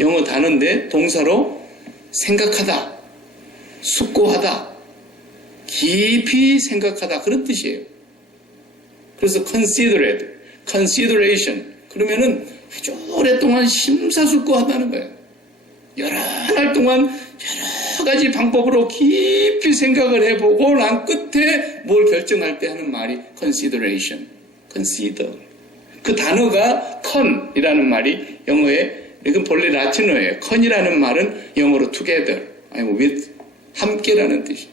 영어 단어인데 동사로 생각하다, 숙고하다, 깊이 생각하다 그런 뜻이에요. 그래서 consideration 그러면은 아주 오랫동안 심사숙고하다는 거예요. 여러 날 동안 여러 가지 방법으로 깊이 생각을 해보고 난 끝에 뭘 결정할 때 하는 말이 consideration, consider. 그 단어가 con이라는 말이 영어에 이건 본래 라틴어예요. con이라는 말은 영어로 together, 아니면 with, 함께라는 뜻이에요.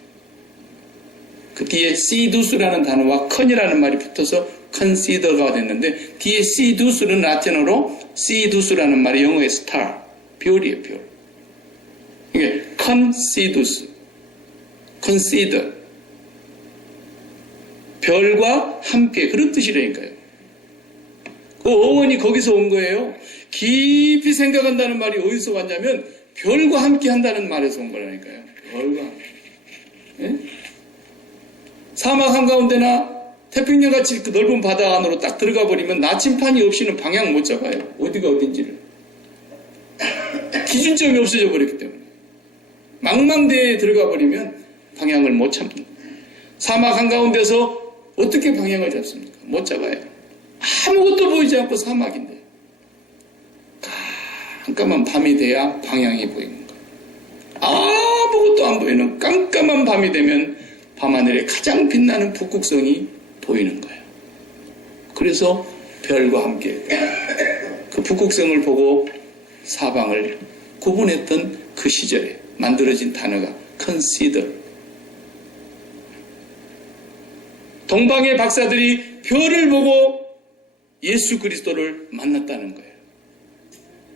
그 뒤에 seduce라는 단어와 con이라는 말이 붙어서 consider가 됐는데 뒤에 seduce는 라틴어로 seduce라는 말이 영어의 star, 별이에요, 별. 이게 consider, 별과 함께 그런 뜻이라니까요. 그 어원이 거기서 온 거예요. 깊이 생각한다는 말이 어디서 왔냐면 별과 함께 한다는 말에서 온 거라니까요. 별과 함께. 예? 사막 한가운데나 태평양같이 그 넓은 바다 안으로 딱 들어가 버리면 나침판이 없이는 방향 못 잡아요. 어디가 어딘지를. 기준점이 없어져 버렸기 때문에. 망망대해에 들어가 버리면 방향을 못 잡는다. 사막 한가운데서 어떻게 방향을 잡습니까? 못 잡아요. 아무것도 보이지 않고 사막인데. 깜깜한 밤이 돼야 방향이 보이는 거예요. 아무것도 안 보이는 깜깜한 밤이 되면 밤하늘에 가장 빛나는 북극성이 보이는 거예요. 그래서 별과 함께 그 북극성을 보고 사방을 구분했던 그 시절에 만들어진 단어가 consider. 동방의 박사들이 별을 보고 예수 그리스도를 만났다는 거예요.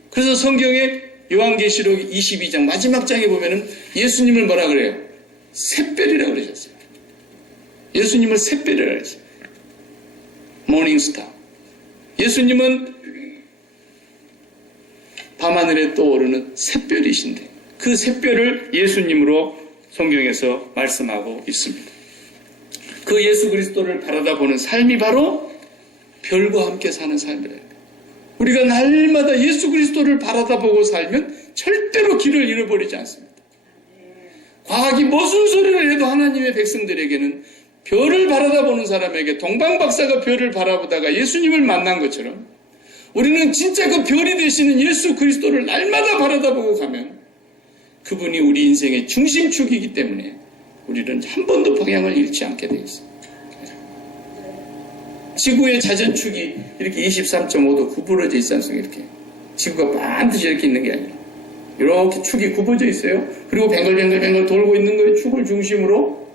그래서 성경에 요한계시록 22장 마지막 장에 보면은 예수님을 뭐라 그래요? 샛별이라고 그러셨어요. 예수님을 샛별이라고 그랬어요. 모닝스타. 예수님은 밤하늘에 떠오르는 샛별이신데 그 샛별을 예수님으로 성경에서 말씀하고 있습니다. 그 예수 그리스도를 바라다 보는 삶이 바로 별과 함께 사는 삶이에요. 우리가 날마다 예수 그리스도를 바라다 보고 살면 절대로 길을 잃어버리지 않습니다. 과학이 무슨 소리를 해도 하나님의 백성들에게는 별을 바라다 보는 사람에게 동방박사가 별을 바라보다가 예수님을 만난 것처럼 우리는 진짜 그 별이 되시는 예수 그리스도를 날마다 바라다 보고 가면 그분이 우리 인생의 중심축이기 때문에 우리는 한 번도 방향을 잃지 않게 되어 있습니다. 지구의 자전축이 이렇게 23.5도 구부러져 있지 않습니까? 이렇게. 지구가 반드시 이렇게 있는 게 아니라 이렇게 축이 굽어져 있어요. 그리고 뱅글뱅글 돌고 있는 거예요. 축을 중심으로.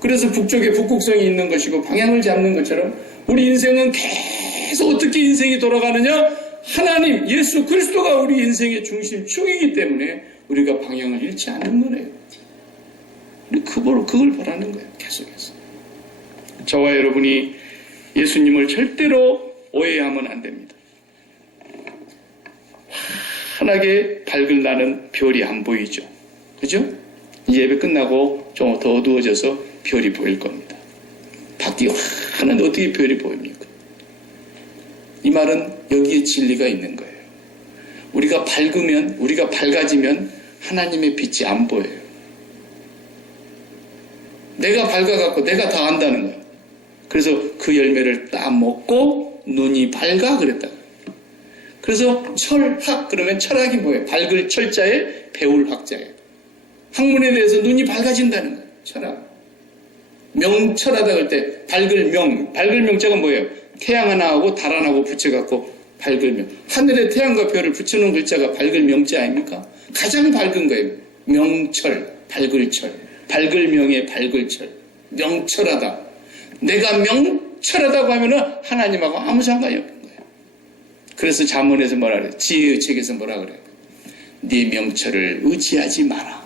그래서 북쪽에 북극성이 있는 것이고 방향을 잡는 것처럼 우리 인생은 계속 어떻게 인생이 돌아가느냐? 하나님, 예수 그리스도가 우리 인생의 중심축이기 때문에 우리가 방향을 잃지 않는 거예요. 우리 그걸 바라는 거예요. 계속해서. 저와 여러분이 예수님을 절대로 오해하면 안 됩니다. 환하게 밝을 나는 별이 안 보이죠. 그죠? 예배 끝나고 좀 더 어두워져서 별이 보일 겁니다. 밖이 환한데 어떻게 별이 보입니까? 이 말은 여기에 진리가 있는 거예요. 우리가 밝아지면 하나님의 빛이 안 보여요. 내가 밝아갖고 내가 다 안다는 거예요. 그래서 그 열매를 따먹고 눈이 밝아 그랬다. 그래서 철학 그러면 철학이 뭐예요? 밝을 철자에 배울 학자예요. 학문에 대해서 눈이 밝아진다는 거예요. 철학. 명철하다 그럴 때 밝을 명자가 뭐예요? 태양 하나하고 달 하나하고 붙여갖고 밝을 명. 하늘에 태양과 별을 붙여놓은 글자가 밝을 명자 아닙니까? 가장 밝은 거예요. 명철, 밝을 철. 밝을 명의 밝을 철. 명철하다. 내가 명철하다고 하면은 하나님하고 아무 상관이 없는 거예요. 그래서 잠언에서 뭐라 그래요? 지혜의 책에서 뭐라 그래요? 네 명철을 의지하지 마라.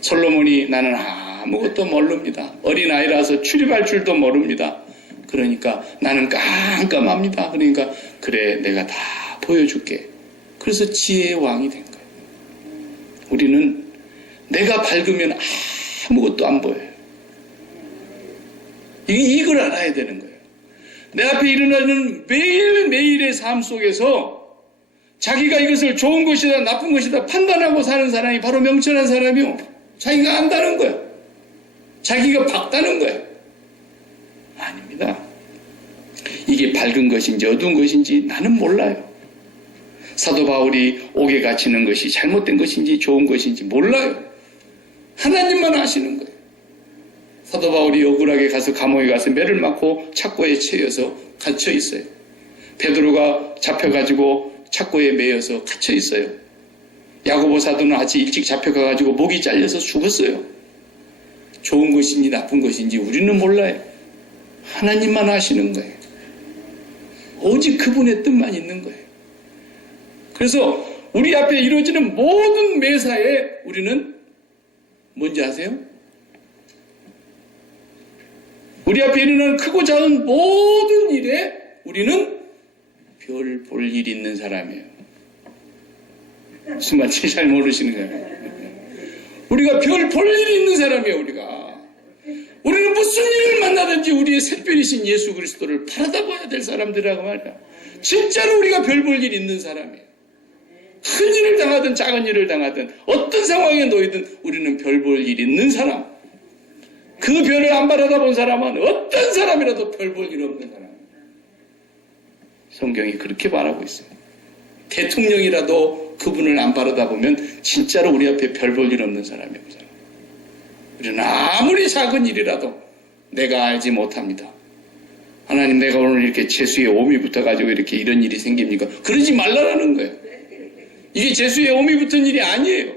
솔로몬이 나는 아무것도 모릅니다. 어린아이라서 출입할 줄도 모릅니다. 그러니까 나는 깜깜합니다. 그러니까 그래 내가 다 보여줄게. 그래서 지혜의 왕이 된 거예요. 우리는 내가 밝으면 아무것도 안 보여요. 이걸 알아야 되는 거예요. 내 앞에 일어나는 매일매일의 삶 속에서 자기가 이것을 좋은 것이다 나쁜 것이다 판단하고 사는 사람이 바로 명철한 사람이요. 자기가 안다는 거예요. 자기가 밝다는 거예요. 아닙니다. 이게 밝은 것인지 어두운 것인지 나는 몰라요. 사도 바울이 옥에 갇히는 것이 잘못된 것인지 좋은 것인지 몰라요. 하나님만 아시는 거예요. 사도 바울이 억울하게 가서 감옥에 가서 매를 맞고 착고에 채여서 갇혀 있어요. 베드로가 잡혀가지고 착고에 매여서 갇혀 있어요. 야고보 사도는 아주 일찍 잡혀가가지고 목이 잘려서 죽었어요. 좋은 것인지 나쁜 것인지 우리는 몰라요. 하나님만 아시는 거예요. 오직 그분의 뜻만 있는 거예요. 그래서 우리 앞에 이루어지는 모든 매사에 우리는 뭔지 아세요? 우리 앞에 일어나는 크고 작은 모든 일에 우리는 별 볼 일이 있는 사람이에요. 무슨 말인지 잘 모르시는 거예요. 우리가 별 볼 일이 있는 사람이에요. 우리가 우리는 무슨 일을 만나든지 우리의 샛별이신 예수 그리스도를 바라다 봐야 될 사람들이라고 말이야. 진짜로 우리가 별 볼 일 있는 사람이에요. 큰 일을 당하든 작은 일을 당하든 어떤 상황에 놓이든 우리는 별 볼 일 있는 사람. 그 별을 안 바라다 본 사람은 어떤 사람이라도 별 볼 일 없는 사람. 성경이 그렇게 말하고 있어요. 대통령이라도 그분을 안 바라다 보면 진짜로 우리 앞에 별 볼 일 없는 사람이에요. 우리는 아무리 작은 일이라도 내가 알지 못합니다. 하나님, 내가 오늘 이렇게 재수의 오미 붙어가지고 이렇게 이런 일이 생깁니까? 그러지 말라라는 거예요. 이게 재수의 오미 붙은 일이 아니에요.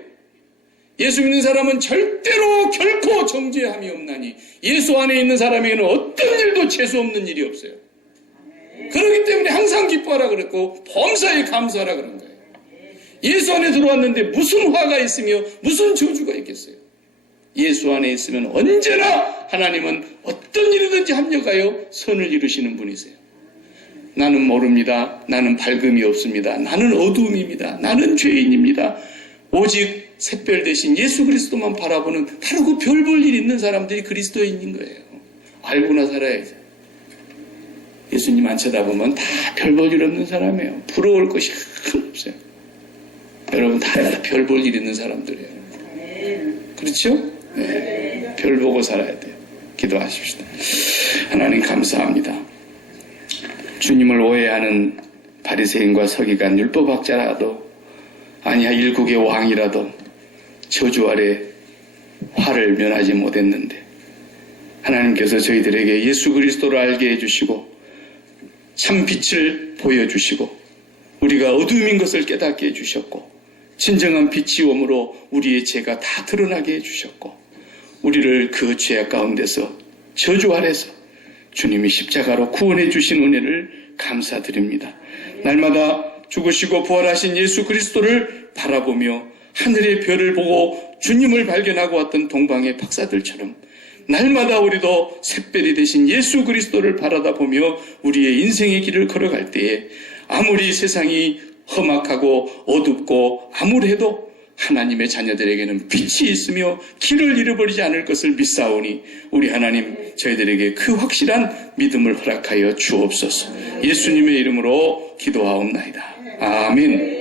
예수 믿는 사람은 절대로 결코 정죄함이 없나니 예수 안에 있는 사람에게는 어떤 일도 재수 없는 일이 없어요. 그렇기 때문에 항상 기뻐하라 그랬고 범사에 감사하라 그런 거예요. 예수 안에 들어왔는데 무슨 화가 있으며 무슨 저주가 있겠어요. 예수 안에 있으면 언제나 하나님은 어떤 일이든지 합력하여 선을 이루시는 분이세요. 나는 모릅니다. 나는 밝음이 없습니다. 나는 어두움입니다. 나는 죄인입니다. 오직 샛별 대신 예수 그리스도만 바라보는 바로 그 별 볼 일 있는 사람들이 그리스도인인 거예요. 알고나 살아야죠. 예수님 안 쳐다보면 다 별 볼 일 없는 사람이에요. 부러울 것이 하나도 없어요. 여러분 다 별 볼 일 있는 사람들이에요. 그렇죠? 네. 별 보고 살아야 돼요. 기도하십시다. 하나님 감사합니다. 주님을 오해하는 바리새인과 서기관 율법학자라도 아니야 일국의 왕이라도 저주 아래 화를 면하지 못했는데 하나님께서 저희들에게 예수 그리스도를 알게 해주시고 참 빛을 보여주시고 우리가 어둠인 것을 깨닫게 해주셨고 진정한 빛이 오므로 우리의 죄가 다 드러나게 해주셨고 우리를 그 죄악 가운데서 저주 아래서 주님이 십자가로 구원해 주신 은혜를 감사드립니다. 날마다 죽으시고 부활하신 예수 그리스도를 바라보며 하늘의 별을 보고 주님을 발견하고 왔던 동방의 박사들처럼 날마다 우리도 샛별이 되신 예수 그리스도를 바라다 보며 우리의 인생의 길을 걸어갈 때에 아무리 세상이 험악하고 어둡고 암울해도 하나님의 자녀들에게는 빛이 있으며 길을 잃어버리지 않을 것을 믿사오니 우리 하나님 저희들에게 그 확실한 믿음을 허락하여 주옵소서. 예수님의 이름으로 기도하옵나이다. 아멘.